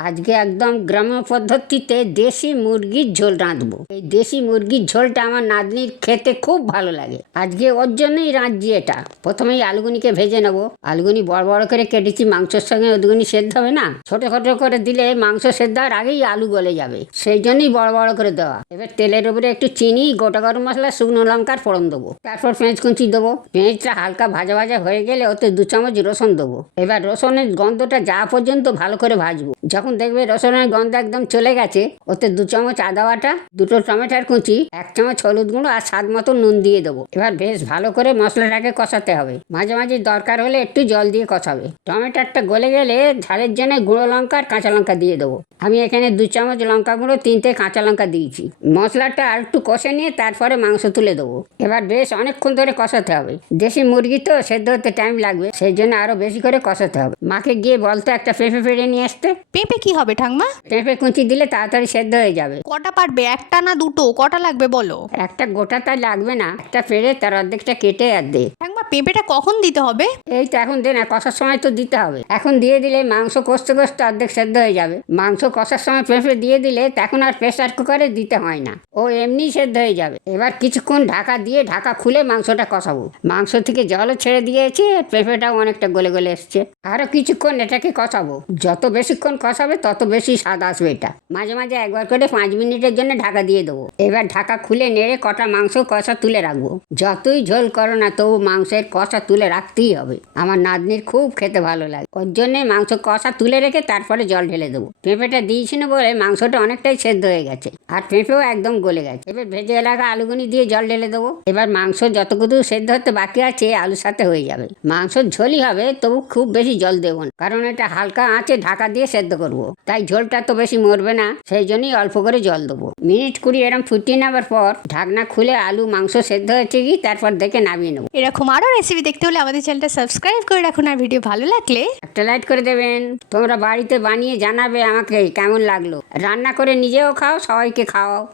আজকে একদম গ্রাম্য পদ্ধতিতে দেশি মুরগির ঝোল রাঁধবো। এই দেশি মুরগির ঝোলটা আমার নাতনির খেতে খুব ভালো লাগে। আজকে ওর জন্যই রাঁধছি এটা। প্রথমেই আলুগুনিকে ভেজে নেবো। আলুগুনি বড় বড় করে কেটেছি, মাংসের সঙ্গে ওগুনি সেদ্ধ হবে না, ছোট ছোট করে দিলে মাংস সেদ্ধ হওয়ার আগেই আলু গলে যাবে, সেই জন্যই বড় বড় করে দেওয়া। এবার তেলের উপরে একটু চিনি, গোটা গরম মশলা, শুকনো লঙ্কার ফোড়ন দেবো। তারপর পেঁয়াজ কুচি দেবো। পেঁয়াজটা হালকা ভাজা ভাজা হয়ে গেলে ওতে 2 চামচ রসুন দেবো। এবার রসুনের গন্ধটা যাওয়া পর্যন্ত ভালো করে ভাজবো। যখন দেখবে রসুনের গন্ধ একদম চলে গেছে, ওতে 2 চামচ আদা বাটা, 2টো টমেটোর কুচি, 1 চামচ হলুদ গুঁড়ো আর স্বাদ মতো নুন দিয়ে দেবো। এবার বেশ ভালো করে মশলাটাকে কষাতে হবে। মাঝে মাঝে দরকার হলে একটু জল দিয়ে কষাবে। টমেটোটা গলে গেলে ঝালের জন্য গুঁড়ো লঙ্কা আর কাঁচা লঙ্কা দিয়ে দেবো। আমি এখানে 2 চামচ লঙ্কা গুঁড়ো, 3টে কাঁচা লঙ্কা দিয়েছি। মশলাটা আর একটু কষে নিয়ে তারপরে মাংস তুলে দেবো। এবার বেশ অনেকক্ষণ ধরে কষাতে হবে। দেশি মুরগি তো সেদ্ধ হতে টাইম লাগবে, সেই জন্য আরো বেশি করে কষাতে হবে। মাকে গিয়ে বলতো একটা পেঁপে পেড়ে নিয়ে আসতে। পেঁপে কি হবে ঠাকমা? পেঁপে কুচি দিলে তাড়াতাড়ি সেদ্ধ হয়ে যাবে। কটা পারবে, একটা না দুটো? কটা লাগবে বলো। একটা গোটা তাই লাগবে না, একটা পেড়ে তার অর্ধেকটা কেটে আর দে। ঠাকমা পেঁপেটা কখন দিতে হবে? এই তো এখন দে না, কষার সময় তো দিতে হবে। এখন দিয়ে দিলে মাংস কষতে কষতে অর্ধেক সেদ্ধ হয়ে যাবে। মাংস কষার সময় পেঁপে দিয়ে দিলে তখন আর প্রেসার কুকারে দিতে হয় না, ও এমনি সেদ্ধ হয়ে যাবে। এবার কিছুক্ষণ ঢাকা দিয়ে ঢাকা খুলে মাংসটা কষাবো। মাংস থেকে জলও ছেড়ে দিয়েছে, পেঁপেটাও অনেকটা গলে গলে এসছে। আরো কিছুক্ষণ এটাকে কষাবো। যত বেশিক্ষণ কষাবে তত বেশি স্বাদ আসবে এটা। মাঝে মাঝে একবার করে 5 মিনিটের জন্য ঢাকা দিয়ে দেবো। এবার ঢাকা খুলে নেড়ে কটা মাংস কষা তুলে রাখবো। যতই ঝোল করো না, তবু মাংসের কষা তুলে রাখতেই হবে। আমার নাতনির খুব খেতে ভালো লাগে, ওর জন্যে মাংস কষা তুলে রেখে তারপরে জল ঢেলে দেবো। পেঁপেটা দিয়েছি না বলে মাংসটা অনেকটাই সেদ্ধ হয়ে গেছে, আর পেঁপেও একদম গলে গেছে। এবার ভেজে এলাকা আলুগুনি দিয়ে জল ঢেলে দেবো। এবার মাংস যতটুকু সেদ্ধ হতে বাকি আছে আলুর সাথে হয়ে যাবে। মাংস ঝোলই হবে, তবু খুব বেশি জল দেবো না, কারণ এটা হালকা আঁচে ঢাকা দিয়ে সেদ্ধ করবো, তাই ঝোলটা তো বেশি মরবে না, সেই জন্যই অল্প করে জল দেবো। মিনিট 20 এরম ফুটিয়ে নেওয়ার পর ঢাকনা খুলে আলু মাংস সেদ্ধ হয়েছে কি তারপর দেখে নামিয়ে নেবো। এরকম আরও রেসিপি দেখতে হলে আমাদের চ্যানেলটা সাবস্ক্রাইব করে রাখুন, আর ভিডিও ভালো লাগলে একটা লাইক করে দেবেন। তোমরা বাড়িতে বানিয়ে জানাবে আমাকে কেমন লাগলো। রান্না করে নিজেও খাও, সবাইকে খাওয়াও।